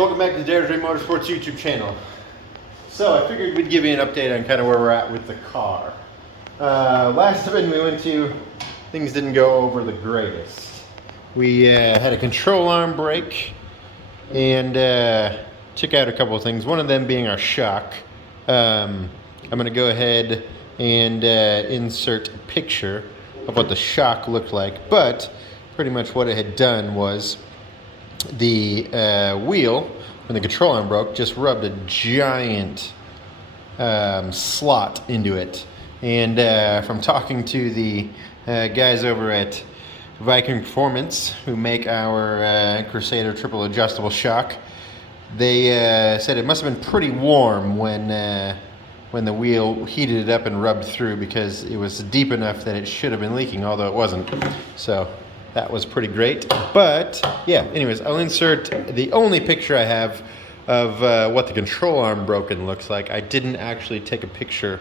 welcome back to the Dare Dream Motorsports YouTube channel. So I figured we'd give you an update on kind of where we're at with the car. Last event we went to, things didn't go over the greatest. We had a control arm break and took out a couple of things, one of them being our shock. I'm going to go ahead and insert a picture of what the shock looked like, but pretty much what it had done was the wheel, when the control arm broke, just rubbed a giant slot into it. And from talking to the guys over at Viking Performance, who make our Crusader triple adjustable shock, they said it must have been pretty warm when the wheel heated it up and rubbed through, because it was deep enough that it should have been leaking, although it wasn't. So that was pretty great. But yeah, anyways, I'll insert the only picture I have of what the control arm broken looks like. I didn't actually take a picture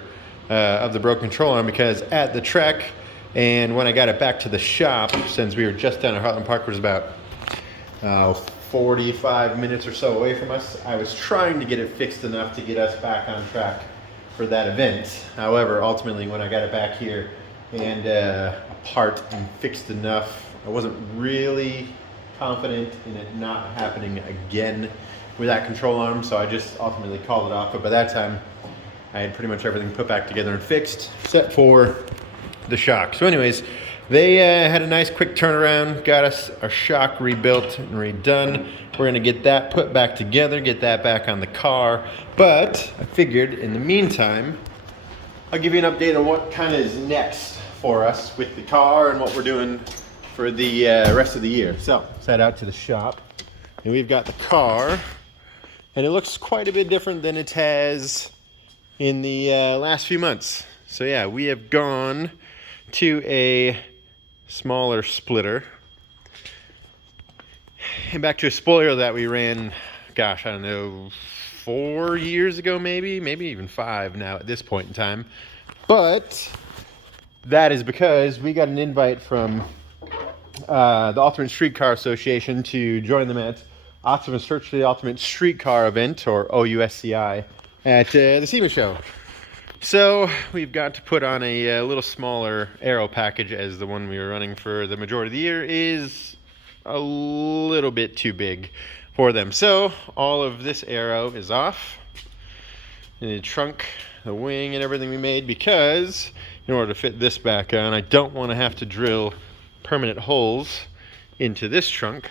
of the broken control arm, because at the track and when I got it back to the shop, since we were just down at Heartland Park, was about 45 minutes or so away from us, I was trying to get it fixed enough to get us back on track for that event. However, ultimately when I got it back here and apart and fixed enough, I wasn't really confident in it not happening again with that control arm, so I just ultimately called it off. But by that time, I had pretty much everything put back together and fixed, except for the shock. So anyways, they had a nice quick turnaround, got us our shock rebuilt and redone. We're gonna get that put back together, get that back on the car. But I figured in the meantime, I'll give you an update on what kind of is next for us with the car and what we're doing for the rest of the year. So let's head out to the shop, and we've got the car, and it looks quite a bit different than it has in the last few months. So yeah, we have gone to a smaller splitter and back to a spoiler that we ran, gosh, I don't know, 4 years ago, maybe even 5 now at this point in time. But that is because we got an invite from the Ultimate Street Car Association to join them at Optimus Search for the Ultimate Street Car event, or OUSCI, at the SEMA Show. So we've got to put on a little smaller aero package, as the one we were running for the majority of the year is a little bit too big for them. So all of this aero is off, the trunk, the wing, and everything we made, because in order to fit this back on, I don't want to have to drill permanent holes into this trunk,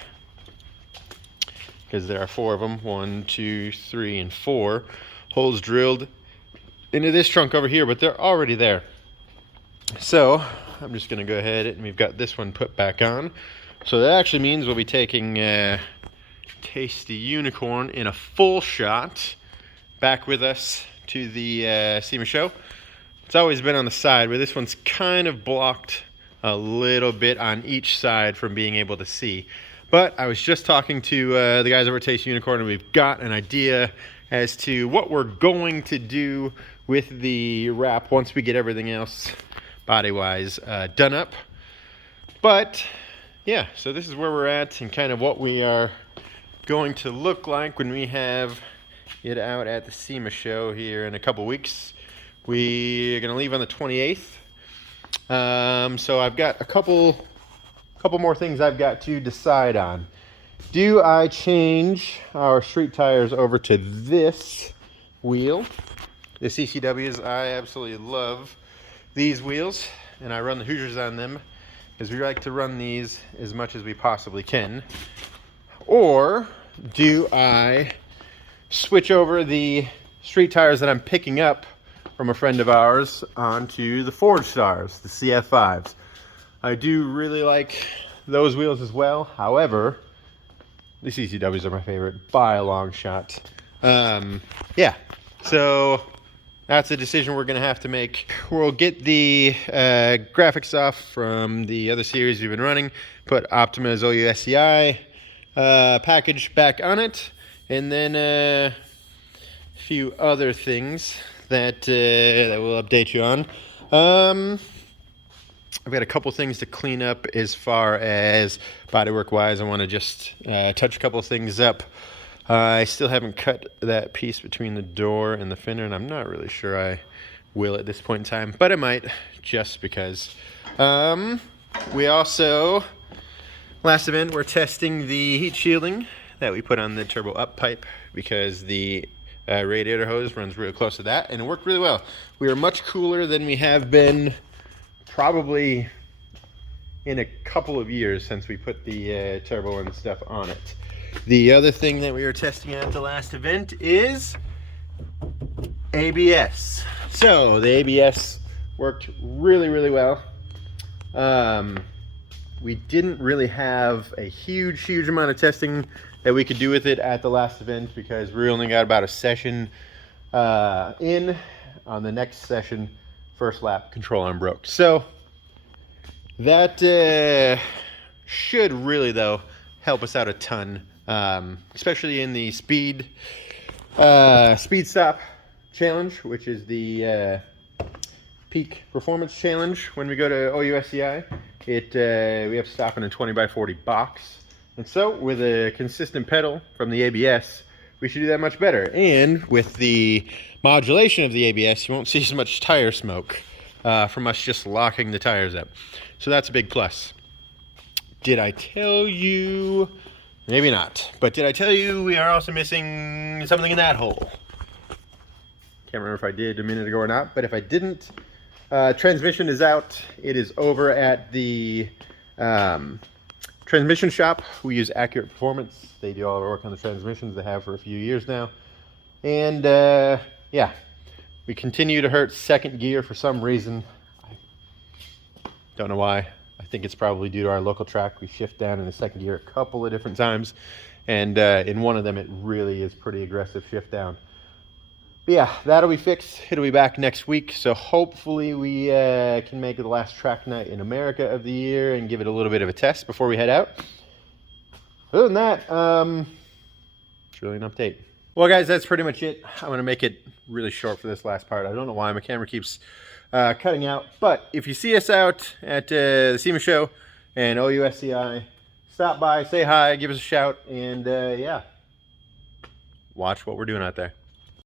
because there are 4 of them, 1, 2, 3, and 4 holes drilled into this trunk over here, but they're already there. So I'm just going to go ahead and we've got this one put back on. So that actually means we'll be taking Tasty Unicorn in a full shot back with us to the SEMA Show. It's always been on the side, but this one's kind of blocked a little bit on each side from being able to see. But I was just talking to the guys over at Tasty Unicorn, and we've got an idea as to what we're going to do with the wrap once we get everything else body-wise done up. But yeah, so this is where we're at and kind of what we are going to look like when we have it out at the SEMA Show here in a couple weeks. We're going to leave on the 28th. So I've got a couple more things I've got to decide on. Do I change our street tires over to this wheel, the CCWs? I absolutely love these wheels, and I run the Hoosiers on them because we like to run these as much as we possibly can. Or do I switch over the street tires that I'm picking up from a friend of ours onto the Forge Stars, the CF5s? I do really like those wheels as well. However, the CCWs are my favorite by a long shot. Yeah, so that's a decision we're going to have to make. We'll get the graphics off from the other series we've been running, put Optima's OUSCI package back on it, and then a few other things that we'll update you on. I've got a couple things to clean up as far as bodywork wise. I want to just touch a couple of things up I still haven't cut that piece between the door and the fender, and I'm not really sure I will at this point in time, but I might, just because. We also, last event, we're testing the heat shielding that we put on the turbo up pipe, because the radiator hose runs real close to that, and it worked really well. We are much cooler than we have been probably in a couple of years since we put the turbo and stuff on it. The other thing that we were testing at the last event is ABS. So the ABS worked really, really well. We didn't really have a huge amount of testing that we could do with it at the last event, because we only got about a session in. On the next session, first lap, control arm broke. So that should really, though, help us out a ton, especially in the speed stop challenge, which is the peak performance challenge. When we go to OUSCI, we have to stop in a 20x40 box, and so with a consistent pedal from the ABS, we should do that much better. And with the modulation of the ABS, you won't see as much tire smoke from us just locking the tires up. So that's a big plus. Did I tell you? Maybe not. But did I tell you we are also missing something in that hole? Can't remember if I did a minute ago or not, but if I didn't, transmission is out. It is over at the transmission shop. We use Accurate Performance. They do all our work on the transmissions. They have for a few years now. And yeah, we continue to hurt second gear for some reason. I don't know why. I think it's probably due to our local track. We shift down in the second gear a couple of different times, and in one of them it really is pretty aggressive shift down. But yeah, that'll be fixed. It'll be back next week, so hopefully we can make it the last track night in America of the year and give it a little bit of a test before we head out. Other than that, it's really an update. Well, guys, that's pretty much it. I'm going to make it really short for this last part. I don't know why my camera keeps cutting out, but if you see us out at the SEMA Show and OUSCI, stop by, say hi, give us a shout, and yeah, watch what we're doing out there.